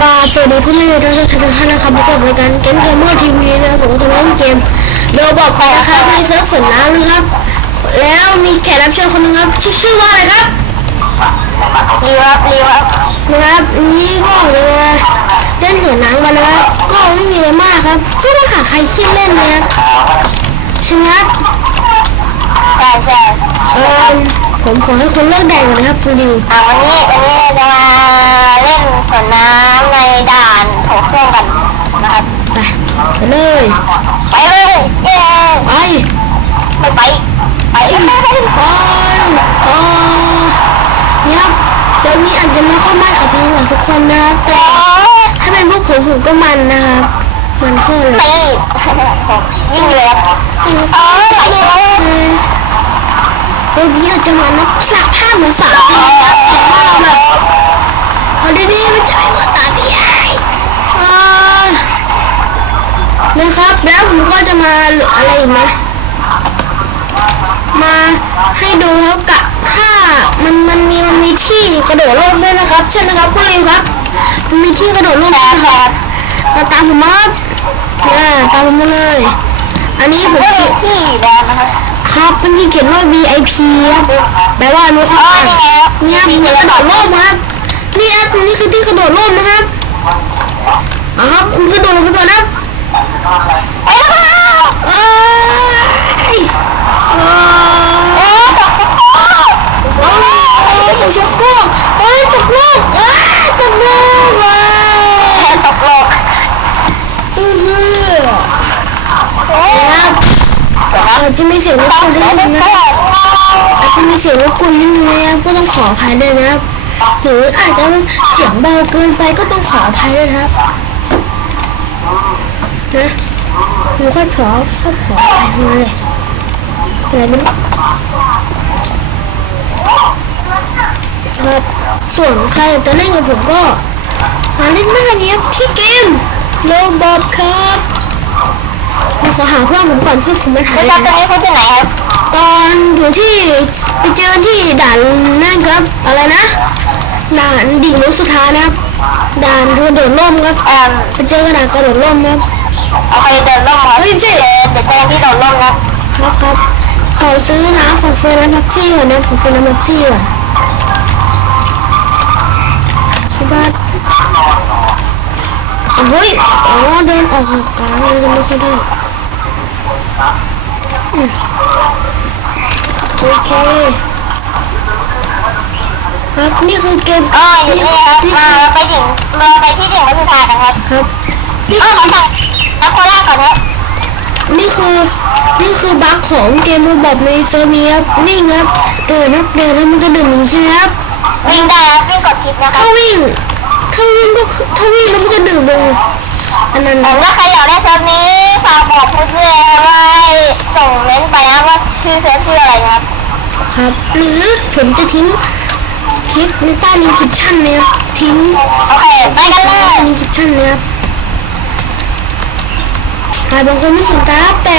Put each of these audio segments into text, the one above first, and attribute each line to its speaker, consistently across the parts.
Speaker 1: ก็สวัสดีพ่อแม่ทุกท่านทุกท่านนะครับพบกับรายการเกมเกมเมอร์ทีวีนะครับผมจะมาเล่นเกมโรบอกไปนะครับในเซิร์ฟฝนน้ำนะครับ แล้วมีแขกรับเชิญคนหนึงครับที่ชื่อว่าอะไรครับ
Speaker 2: รีครับรีครับ
Speaker 1: นะครับนี่ก็จะมาเล่นสวนน้ำกันนะครับก็ไม่มีอะไรมากครับก็มาหาใครขี้เล่นนะครับใช่ไหมครับ
Speaker 2: ใช่ใช่
Speaker 1: เออผมขอให้คนเลิกแดงก่อนนะครับคุณดิว
Speaker 2: อ่าวันนี้วันนี้เราจะมาเล่นสวนน้ำในด่านโถเครื่องกันนะครับ
Speaker 1: ไปไปเลย
Speaker 2: ไปเลยเย้
Speaker 1: ไป
Speaker 2: ไม่ไปไป
Speaker 1: โอ้ยโอ้ยเนี่ยครับเซิร์ฟนี้อาจจะไม่ค่อยมาก กับทางหลักทุกคนนะครับแต่ถ้าเป็นพวกผมผมก็มันนะครับ มันโคตรเลย
Speaker 2: ยิงเลยเออไปเลย
Speaker 1: เซิร์ฟนี้อาจะมานับสามภาพเหมือนสามปีครับแต่ว่าเราแบบเอาดีๆมันจะไม่เหมือนสามปีไอ้นะครับแล้วผมก็จะมาอะไรอีกนะมาให้ดูครับกะถ้ามันมันมีมันมีที่กระโดดร่มด้วยนะครับ มีที่กระโดดร่มใช่ไหมครับมาตามผมมาครับเนี่ยตามผมมาเลย อันนี้ผม
Speaker 2: ก็
Speaker 1: เขี
Speaker 2: มี
Speaker 1: ยน
Speaker 2: ที่แล้วนะครับ
Speaker 1: ครับมันที่เขียนว่า VIP ครับแปลว่ามีคน
Speaker 2: อ๋อ
Speaker 1: อ่าน
Speaker 2: นี่ไงครับ
Speaker 1: เนี่ยมันกระโดดร่มครับนี่ครับนี่คือที่กระโดดร่มนะครับอะครับคุณกระโดดลงไปก่อนนะครับ
Speaker 2: ไปแล้วครับ
Speaker 1: เอ้ยเอ้ย
Speaker 2: เออตก
Speaker 1: โอ้ยตกชักโครกโอ้ย อาจจะมีเสียงรบกวนนิดนึงนะอาจจะมีเสียงรบกวนนิดนึงนะครับก็ต้องขออภัยด้วยนะครับ หรืออาจจะเสียงเบาเกินไปก็ต้องขออภัยด้วยนะครับนะผมก็ขอก็ขออภัยทั้งนั้นเลยอะไรไม่รู้ครับส่วนใครจะเล่นกับผมก็มาเล่นได้านี้ที่เกมโลบอบครับ ผมขอหาเพื่อนผมก่อนเพื่อนผมมันหาย
Speaker 2: แล้ว
Speaker 1: ไป
Speaker 2: ตอน
Speaker 1: ไหน
Speaker 2: นี้เขาที่ไหนครับ
Speaker 1: ตอนอยู่ที่ไปเจอที่ด่านนั่นครับ อะไรนะ ด่านดิ่งรถสุดท้ายนะครับ ด่านกระโดดร่มครับ
Speaker 2: เอ่อ
Speaker 1: ไปเจอกระดาษกระโดดร่มครับ
Speaker 2: เอาไปเดินร่มครับ
Speaker 1: เฮ้ยเจ๊
Speaker 2: เดินเดินไปที่โดนร่มนะครับ
Speaker 1: ครับครับขอซื้อน้ำขอซื้อน้ำแป๊บซี่ก่อนนะขอซื้อน้ำแป๊บซี่ก่อนที่บ้านอ๋อเฮ้ย อ๋อเดินออกห่างกลางเลยจะไม่ค่อยได้อืม โอเคครับนี่คือเกม
Speaker 2: อ๋ออยู่นี่ครับ
Speaker 1: นี่
Speaker 2: มา
Speaker 1: คือ
Speaker 2: เราไปถึงเราไปที่ดิ่งวัดสุธากันครับ
Speaker 1: ครับนี่
Speaker 2: อ๋อ
Speaker 1: คือ
Speaker 2: สั่งน้ำโคราชก่อนครับ
Speaker 1: นี่คือนี่คือบั๊กของเกมระบบในเซิร์ฟนี้ครับวิ่งครับเดินครับเดินแล้วมันจะเดินอย่างนี้ใช่ไหมครับ
Speaker 2: วิ่งได้ครับวิ่งกดชิปนะครั
Speaker 1: ถ้า
Speaker 2: บ
Speaker 1: วิ่งถ้าวิ่งก็คือถ้าวิ่งแล้วมันจะดื่มลง อันนั้น
Speaker 2: แต่ถ้าใครอยากได้เซิร์ฟนี้ฝากบอกผู้ช่วยว่าให้ส่งเม้นต์ไปนะว่าชื่อเซิร์ฟชื่ออะไรนะครับ
Speaker 1: ครับ หรือผมจะทิ้งคลิปในใต้ลิงก์คิปชั่นนะครับทิ้ง
Speaker 2: โอเคไปกันเล
Speaker 1: ใต้
Speaker 2: ย
Speaker 1: ลิงก์คิปชั่นนะครับใครบางคนไม่สนใจครับแต่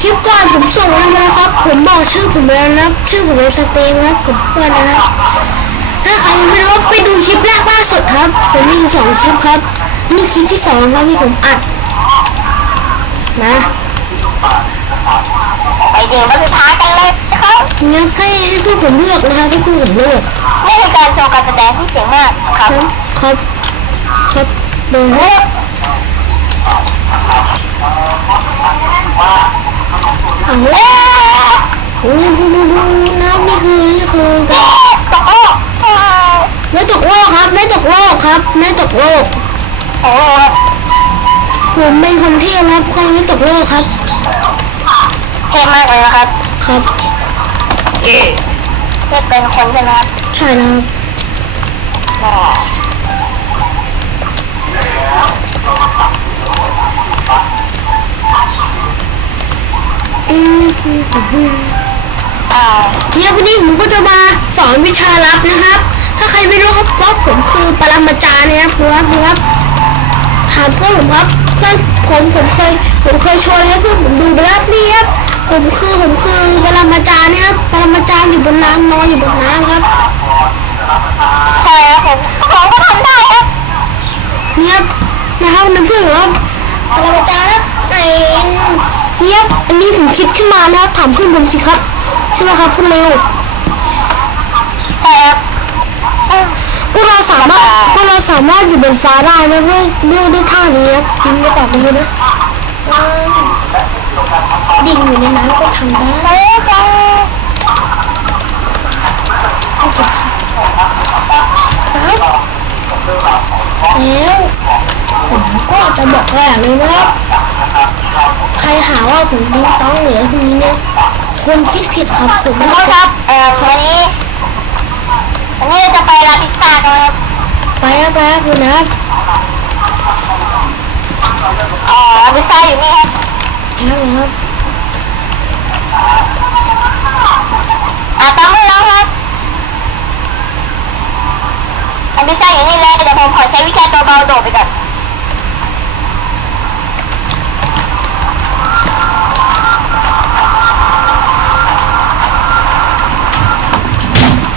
Speaker 1: คลิปก่อนผมส่งอะไรมาแล้วครับ ผมบอกชื่อผมไปแล้วนะครับ ชื่อผมในสตรีมนะครับกับเพื่อนนะครับถ้าใครยังไม่รู้ไปดูคลิปแรกล่าสุดครับผมมีอยู่สองคลิปครับ นี่คลิปที่สองครับที่ผมอัดนะ
Speaker 2: ไปดิ่งวัดสุธากันเลยครับ
Speaker 1: งั้นให้ให้พวกผมเลือกนะครับให้พวกผมเลือก
Speaker 2: นี่คือการโชว์การแสดงที่เจ๋งมากค
Speaker 1: ครับรับครับครับเดิน
Speaker 2: เลือก
Speaker 1: เอา
Speaker 2: เอ๊ะ
Speaker 1: โอ้ดูดูดูนะครับนี่คือนี่คือการ
Speaker 2: ตกโลก
Speaker 1: ไม่ตกโลกครับไม่ตกโลกครับไม่ตกโลก
Speaker 2: โอ้โห
Speaker 1: ผมเป็นคนเที่ยวครับคนไม่ตกโลกครับ
Speaker 2: เท่มากเลยนะครับ
Speaker 1: ครับ
Speaker 2: เท่เป็นคนใช่ไหมครับ
Speaker 1: ใช่นะครับ
Speaker 2: อ๋อ
Speaker 1: อืมอืมอืม
Speaker 2: อ้าว
Speaker 1: เนี่ยวันนี้ผมก็จะมาสอนวิชาลับนะครับ ถ้าใครไม่รู้ครับก็ผมคือปรมาจารย์นะครับครับครับถามเพื่อนผมครับเพื่อนผมผมเคยผมเคยโชว์ให้เพื่อนผมดูไปแล้วนี่ครับผมคือผมคือปรมาจารย์นะครับปรมาจารย์อยู่บนน้ำนอนอยู่บนน้ำครับ
Speaker 2: ใช่ครับผมผมก็ทำได้ครับ
Speaker 1: นะครับน้ำเพื่อนของเราปรมาจารย์นะไอ้เนี่ยอันนี้ผมคิดขึ้นมานะครับถามเพื่อนผมสิครับใช่ไหมครับคุณเร็ว
Speaker 2: ใช่ครับอืม
Speaker 1: พวกเราสามารถพวกเราสามารถอยู่บนฟ้าได้นะด้วยด้วยด้วยท่านี้ครับจริงหรือเปล่าไม่รู้นะดิ่งอยู่ในน้ำก็ทำได้แล้วผมก็จะบอกอะไรอย่างหนึงนะครับใครหาว่าผมดิ้งต้องเหลือทีนี้เนี่ยคนคิดผิดครับผม
Speaker 2: ขอโทษครับเอ่อวันนี้ วันนี้เราจะไปร้านพิซซ่ากันนะครับ
Speaker 1: ไปครับไปครับคุณนะครับ
Speaker 2: อ๋อร้านพิซซ่าอยู่นี่ครับ
Speaker 1: ครับครับ
Speaker 2: อ่าตามมือแล้วครับร้านพิซซ่าอยู่นี่เลยเดี๋ยวผมขอใช้วิชาตัวเบาโดดไปก่อน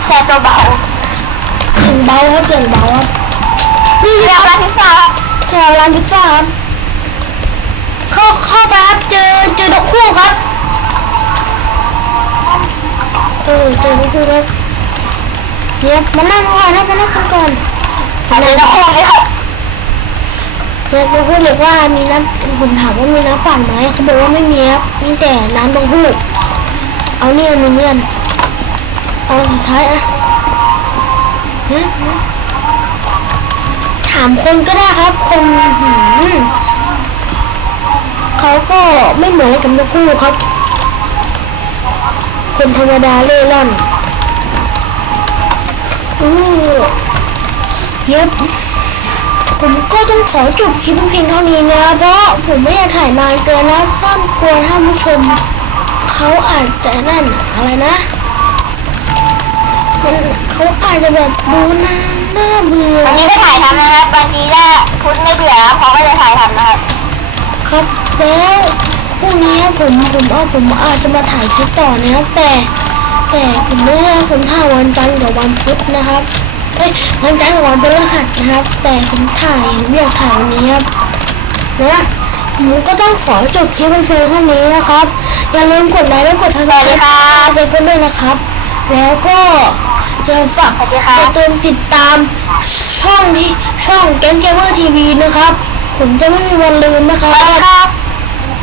Speaker 2: แชร์ตัวเบา
Speaker 1: เสียงเบา ครับเสียงเบาครับนี่
Speaker 2: เรียกร้านพิซซ่าครับ
Speaker 1: แถวร้านพิซซ่าครับเข้าเข้าไปครับเจอเจอนกคู่ครับเออเจอนกคู่ครับเนี่ยมานั่งก่อนนะมานั่งกันก่อน
Speaker 2: อันนี้นะคู่นี่ครับ
Speaker 1: เนี่ยนกคู่บอกว่ามีน้ำผมถามว่ามีน้ำปั่นไหมเขาบอกว่าไม่มีครับมีแต่น้ำนกคู่เอาเนี่ยหนึ่งเงินเอาสุดท้ายอะฮะ ถามคนก็ได้ครับ คนเขาก็ไม่เหมือนกับนกคู่ครับ คนธรรมดาเล่ร่อนอือเย็บผมก็ต้องขอจบคลิปเพียงเท่านี้นะเพราะผมไม่อยากถ่ายนานเกินนะเพราะกลัวท่านผู้ชมเขาอาจจะนั่นอะไรนะ เขาอาจจะแบบดูน่าน่าเบื่อ
Speaker 2: วันนี้ก็ถ่ายทำนะครับบางทีถ้าพุทธไม่เบื่อครับเขาก็จะถ่ายทำนะครับ
Speaker 1: ครับแล้วพรุ่งนี้ผมผมเอาผมอาจจะมาถ่ายคลิปต่อนะครับแต่แต่ผมไม่ได้ผมถ่ายวันจันทร์กับวันพุธนะครับเอ้ยวันจันทร์กับวันพฤหัสนะครับ แต่ผมถ่ายผมอยากถ่ายวันนี้ครับนะผมก็ต้องขอจบคลิปเพียงเท่านี้นะครับอย่าลืมกดไลค์และกดติดตามใจกันด้วยนะครับ แล้วก็ อย่าฝาก
Speaker 2: สวัสดีครับ
Speaker 1: อย่าติดตาม ช่องที่ช่องแกนเกมเมอร์ทีวีนะครับ ผมจะไม่มีวันลืมนะค
Speaker 2: ส
Speaker 1: รั
Speaker 2: วัสดี
Speaker 1: บ
Speaker 2: ครับ